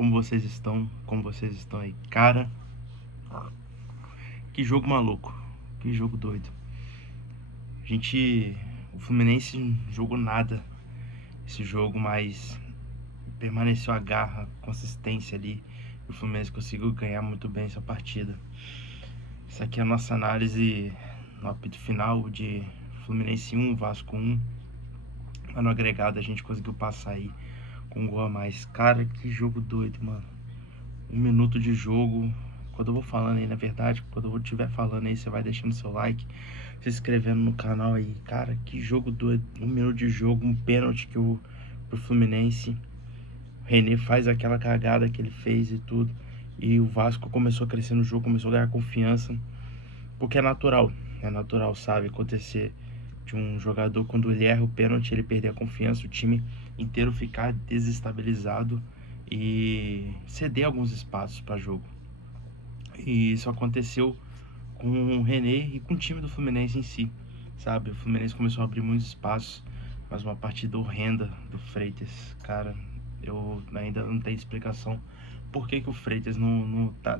como vocês estão? Como vocês estão aí? Cara, que jogo maluco, que jogo doido. O Fluminense não jogou nada esse jogo, mas permaneceu a garra, consistência ali. E o Fluminense conseguiu ganhar muito bem essa partida. Isso aqui é a nossa análise no apito final de Fluminense 1, Vasco 1. Mas no agregado a gente conseguiu passar aí com um gol a mais. Cara, que jogo doido, mano. 1 minuto de jogo. Quando eu vou falando aí, na verdade, quando eu estiver falando aí, você vai deixando seu like, se inscrevendo no canal aí. Cara, que jogo doido. 1 minuto de jogo, um pênalti pro Fluminense. O René faz aquela cagada que ele fez e tudo. E o Vasco começou a crescer no jogo, começou a ganhar confiança. Porque é natural, sabe? Acontecer de um jogador, quando ele erra o pênalti, ele perder a confiança, o time inteiro ficar desestabilizado e ceder alguns espaços para jogo. E isso aconteceu com o René e com o time do Fluminense em si, sabe? O Fluminense começou a abrir muitos espaços, mas uma partida horrenda do Freitas, cara. Eu ainda não tenho explicação por que o Freitas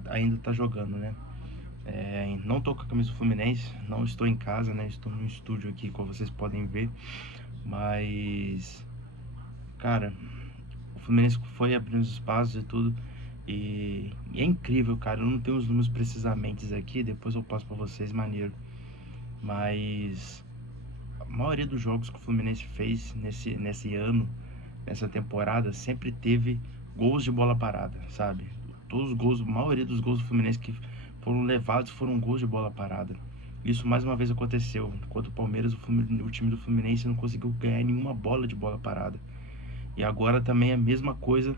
ainda tá jogando, né? Não tô com a camisa do Fluminense, não estou em casa, né? Estou no estúdio aqui, como vocês podem ver. Mas, cara, o Fluminense foi abrindo os espaços e tudo. E é incrível, cara. Eu não tenho os números precisamente aqui, depois eu passo pra vocês, maneiro. Mas a maioria dos jogos que o Fluminense fez nesse ano, nessa temporada, sempre teve gols de bola parada, sabe? Todos os gols, a maioria dos gols do Fluminense que foram levados foram gols de bola parada. Isso mais uma vez aconteceu. Enquanto o Palmeiras, o time do Fluminense não conseguiu ganhar nenhuma bola de bola parada. E agora também é a mesma coisa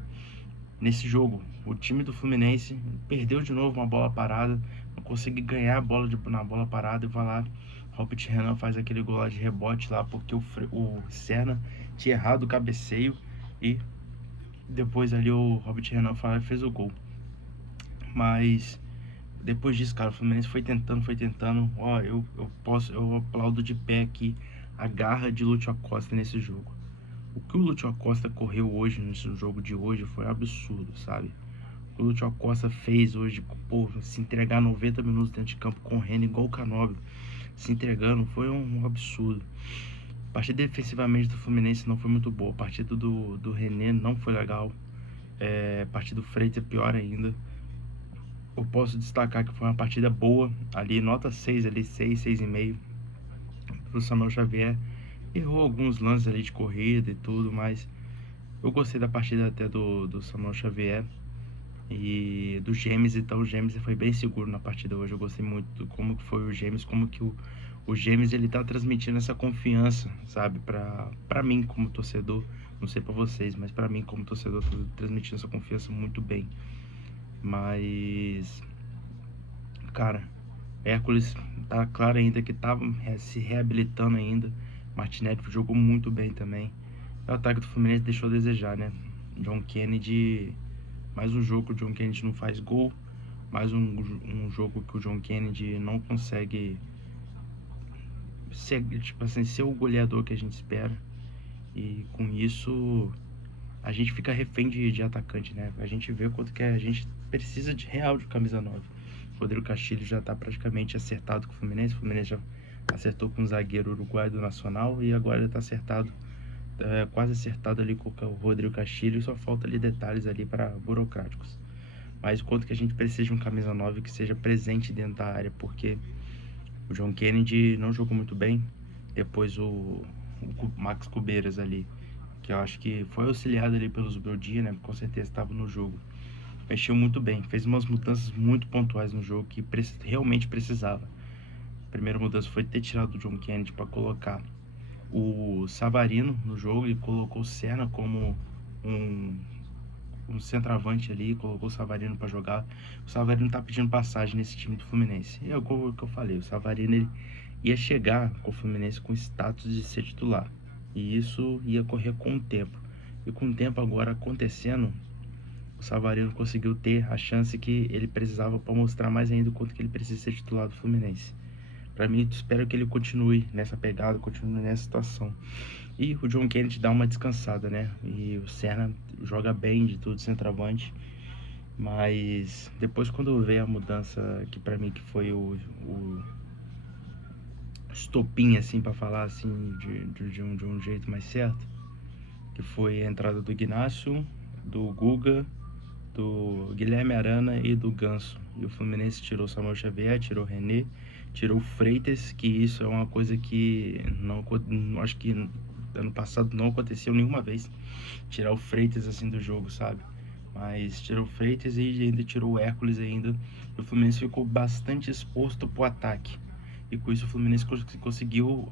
nesse jogo. O time do Fluminense perdeu de novo uma bola parada, não conseguiu ganhar a bola na bola parada e vai lá. Robert Renan faz aquele gol lá de rebote lá, porque o Serna tinha errado o cabeceio e depois ali o Robert Renan fez o gol. Mas depois disso, cara, o Fluminense foi tentando. Ó, eu aplaudo de pé aqui a garra de Lúcio Acosta nesse jogo. O que o Lúcio Acosta correu hoje, nesse jogo de hoje, foi absurdo, sabe? O que o Lúcio Acosta fez hoje, pô, se entregar 90 minutos dentro de campo correndo igual o Canóbio, se entregando, foi um absurdo. A partida defensivamente do Fluminense não foi muito boa. A partida do René não foi legal. A partida do Freitas é pior ainda. Eu posso destacar que foi uma partida boa, ali nota 6, ali 6, 6,5 pro Samuel Xavier. Errou alguns lances ali de corrida e tudo, mas eu gostei da partida até do Samuel Xavier e do James. Então o James foi bem seguro na partida hoje. Eu gostei muito de como que foi o James, como que o James ele tá transmitindo essa confiança, sabe, pra mim como torcedor. Não sei pra vocês, mas pra mim como torcedor, tô transmitindo essa confiança muito bem. Mas, cara, Hércules tá claro ainda que tava se reabilitando ainda. Martinelli jogou muito bem também. O ataque do Fluminense deixou a desejar, né? John Kennedy, mais um jogo que o John Kennedy não faz gol. Mais um jogo que o John Kennedy não consegue ser, tipo assim, ser o goleador que a gente espera. E com isso a gente fica refém de atacante, né? A gente vê quanto que a gente precisa de real de camisa 9. O Rodrigo Castilho já tá praticamente acertado com o Fluminense já acertou com o zagueiro uruguaio do Nacional e agora tá acertado, quase acertado ali com o Rodrigo Castilho, e só falta ali detalhes ali para burocráticos. Mas quanto que a gente precisa de um camisa 9 que seja presente dentro da área, porque o John Kennedy não jogou muito bem. Depois o Max Cubeiras ali, que eu acho que foi auxiliado ali pelos Zubeldia, né? Com certeza estava no jogo. Mexeu muito bem, fez umas mudanças muito pontuais no jogo que realmente precisava. A primeira mudança foi ter tirado o John Kennedy para colocar o Savarino no jogo e colocou o Serna como um centroavante ali, colocou o Savarino para jogar. O Savarino tá pedindo passagem nesse time do Fluminense. E é o que eu falei, o Savarino ele ia chegar com o Fluminense com status de ser titular. E isso ia correr com o tempo. E com o tempo agora acontecendo, o Savarino conseguiu ter a chance que ele precisava para mostrar mais ainda o quanto que ele precisa ser titular do Fluminense. Para mim, espero que ele continue nessa pegada, continue nessa situação. E o John Kennedy dá uma descansada, né? E o Senna joga bem de tudo, centroavante. Mas depois quando veio a mudança, que pra mim que foi o estopim, assim, pra falar assim, de um jeito mais certo, que foi a entrada do Ignacio, do Guga, do Guilherme Arana e do Ganso. E o Fluminense tirou Samuel Xavier, tirou René, tirou Freitas, que isso é uma coisa que não, acho que ano passado não aconteceu nenhuma vez, tirar o Freitas assim do jogo, sabe? Mas tirou o Freitas e ainda tirou o Hércules ainda. E o Fluminense ficou bastante exposto pro ataque. E com isso o Fluminense conseguiu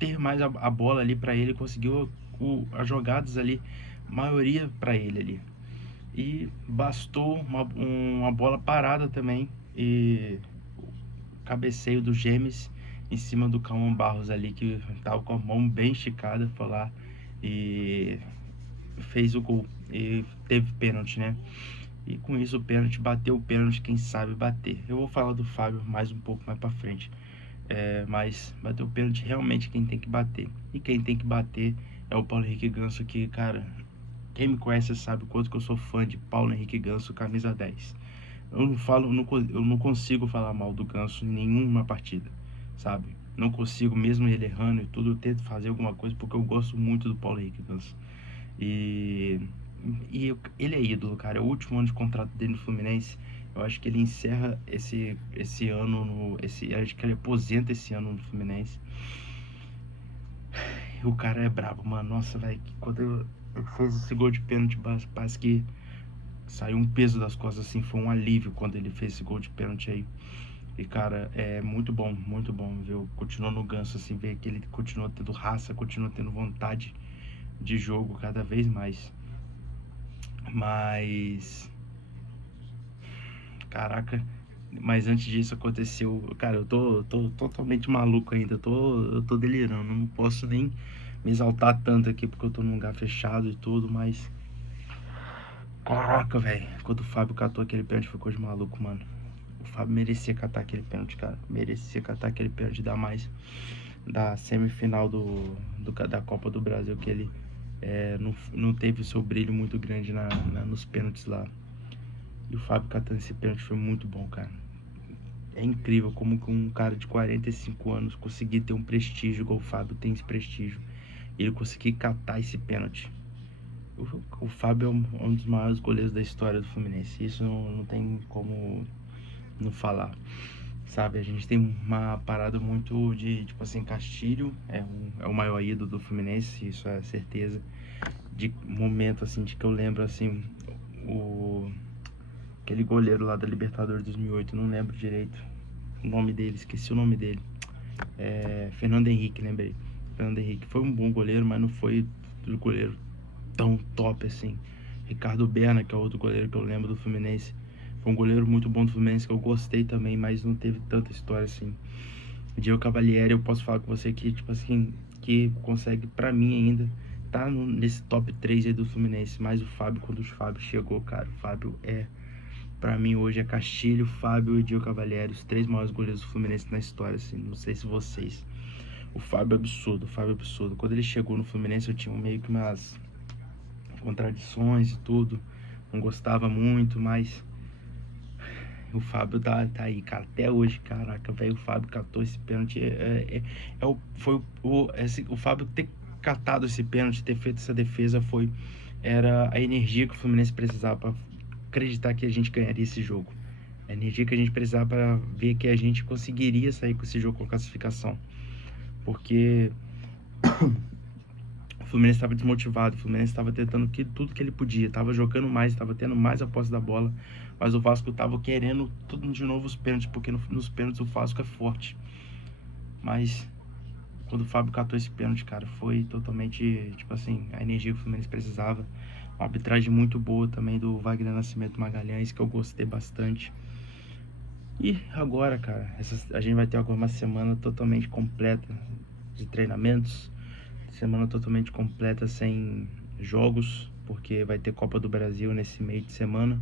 ter mais a bola ali para ele, conseguiu as jogadas ali, maioria para ele ali. E bastou uma bola parada também e cabeceio do Gêmeos em cima do Cauã Barros ali, que tava com a mão bem esticada, foi lá e fez o gol. E teve pênalti, né? E com isso o pênalti, bateu o pênalti, quem sabe bater. Eu vou falar do Fábio mais um pouco mais pra frente. Mas bateu o pênalti realmente quem tem que bater. E quem tem que bater é o Paulo Henrique Ganso, que, cara, quem me conhece sabe o quanto que eu sou fã de Paulo Henrique Ganso, camisa 10. Eu não consigo falar mal do Ganso em nenhuma partida, sabe? Não consigo, mesmo ele errando e tudo, eu tento fazer alguma coisa porque eu gosto muito do Paulo Henrique Ganso. E, ele é ídolo, cara. É o último ano de contrato dele no Fluminense. Eu acho que ele encerra esse ano acho que ele aposenta esse ano no Fluminense. E o cara é brabo, mano. Nossa, velho, quando ele fez esse gol de pênalti, parece que saiu um peso das costas, assim, foi um alívio quando ele fez esse gol de pênalti aí. E, cara, é muito bom, viu? Continua no Ganso, assim, ver que ele continua tendo raça, continua tendo vontade de jogo cada vez mais. Mas, caraca, mas antes disso aconteceu, cara, eu tô totalmente maluco ainda, eu tô delirando, não posso nem me exaltar tanto aqui porque eu tô num lugar fechado e tudo, mas caraca, velho, quando o Fábio catou aquele pênalti foi coisa de maluco, mano. O Fábio merecia catar aquele pênalti, cara, merecia catar aquele pênalti, dar mais da semifinal da Copa do Brasil, que ele não teve o seu brilho muito grande nos pênaltis lá. E o Fábio catando esse pênalti foi muito bom, cara. É incrível como um cara de 45 anos conseguir ter um prestígio igual o Fábio tem esse prestígio. E ele conseguir catar esse pênalti. O Fábio é um dos maiores goleiros da história do Fluminense. Isso não tem como não falar. Sabe, a gente tem uma parada muito de, tipo assim, Castilho é o maior ídolo do Fluminense, isso é certeza. De momento, assim, de que eu lembro, assim, aquele goleiro lá da Libertadores 2008, não lembro direito o nome dele, esqueci o nome dele. Fernando Henrique, lembrei. Fernando Henrique foi um bom goleiro, mas não foi um goleiro tão top assim. Ricardo Berna, que é outro goleiro que eu lembro do Fluminense, foi um goleiro muito bom do Fluminense que eu gostei também, mas não teve tanta história assim. Diego Cavalieri, eu posso falar com você que, tipo assim, que consegue, pra mim ainda, tá nesse top 3 aí do Fluminense. Mas o Fábio, quando o Fábio chegou, cara, o Fábio pra mim hoje é Castilho, Fábio e Diego Cavalieri, os 3 maiores goleiros do Fluminense na história, assim. Não sei se vocês. O Fábio é absurdo, o Fábio é absurdo. Quando ele chegou no Fluminense, eu tinha meio que umas contradições e tudo. Não gostava muito, mas o Fábio tá aí, cara, até hoje, caraca, velho, o Fábio catou esse pênalti. O Fábio ter catado esse pênalti, ter feito essa defesa, era a energia que o Fluminense precisava para acreditar que a gente ganharia esse jogo. A energia que a gente precisava para ver que a gente conseguiria sair com esse jogo com classificação. Porque o Fluminense estava desmotivado, o Fluminense estava tentando tudo que ele podia, estava jogando mais, estava tendo mais a posse da bola, mas o Vasco estava querendo tudo de novo os pênaltis, porque nos pênaltis o Vasco é forte. Mas quando o Fábio catou esse pênalti, cara, foi totalmente, tipo assim, a energia que o Fluminense precisava. Uma arbitragem muito boa também do Wagner Nascimento Magalhães, que eu gostei bastante. E agora, cara, a gente vai ter agora uma semana totalmente completa de treinamentos, semana totalmente completa sem jogos, porque vai ter Copa do Brasil nesse meio de semana.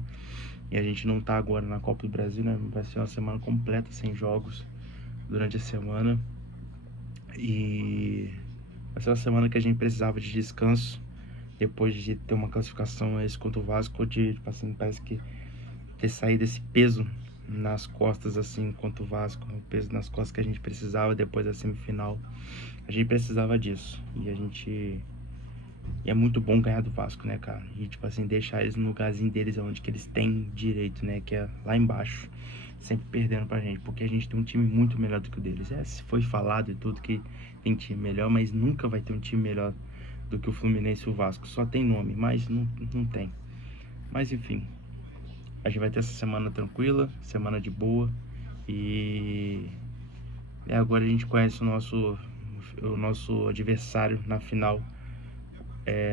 E a gente não tá agora na Copa do Brasil, né? Vai ser uma semana completa sem jogos durante a semana. E Vai ser uma semana que a gente precisava de descanso, depois de ter uma classificação esse contra o Vasco, de, tipo assim, parece que ter saído esse peso nas costas, assim, contra o Vasco, o peso nas costas que a gente precisava depois da semifinal. A gente precisava disso. E é muito bom ganhar do Vasco, né, cara? E, tipo assim, deixar eles no lugarzinho deles, onde que eles têm direito, né? Que é lá embaixo, sempre perdendo pra gente. Porque a gente tem um time muito melhor do que o deles. Foi falado e tudo que tem time melhor, mas nunca vai ter um time melhor do que o Fluminense e o Vasco. Só tem nome, mas não tem. Mas, enfim, a gente vai ter essa semana tranquila, semana de boa. E agora a gente conhece o nosso adversário na final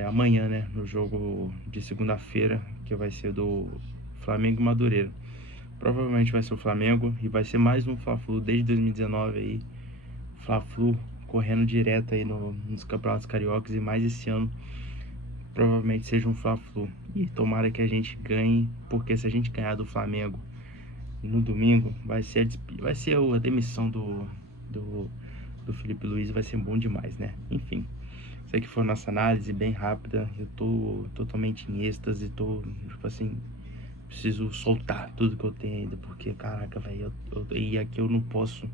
amanhã, né? No jogo de segunda-feira, que vai ser do Flamengo e Madureira. Provavelmente vai ser o Flamengo e vai ser mais um Fla-Flu desde 2019 aí. Fla-Flu correndo direto aí nos campeonatos cariocas, e mais esse ano provavelmente seja um Fla-Flu. E tomara que a gente ganhe, porque se a gente ganhar do Flamengo no domingo, vai ser a demissão do Felipe Luiz, vai ser bom demais, né? Enfim, isso aqui foi nossa análise bem rápida. Eu tô totalmente em êxtase, tipo assim, preciso soltar tudo que eu tenho ainda, porque, caraca, velho, e aqui eu não posso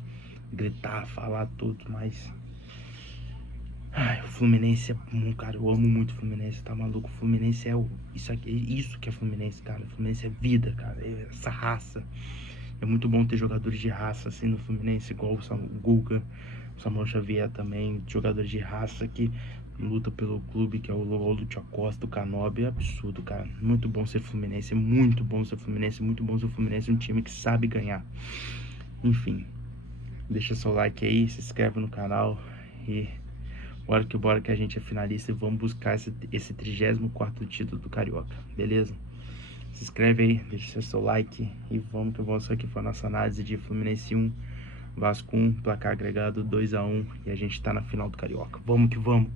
gritar, falar tudo, mas... Ai, o Fluminense cara, eu amo muito o Fluminense, tá maluco? O Fluminense isso que é Fluminense, cara. O Fluminense é vida, cara, é essa raça. É muito bom ter jogadores de raça assim no Fluminense, igual o Guga, o Samuel Xavier também, jogadores de raça que luta pelo clube, que é o Lúcio Acosta, o Canobi. É absurdo, cara. Muito bom ser Fluminense, é muito bom ser Fluminense, muito bom ser Fluminense, um time que sabe ganhar. Enfim, deixa seu like aí, se inscreve no canal e bora que a gente é finalista e vamos buscar esse 34º título do Carioca, beleza? Se inscreve aí, deixa seu like e vamos que vamos. Isso aqui foi a nossa análise de Fluminense 1, Vasco 1, placar agregado 2-1 e a gente tá na final do Carioca. Vamos que vamos!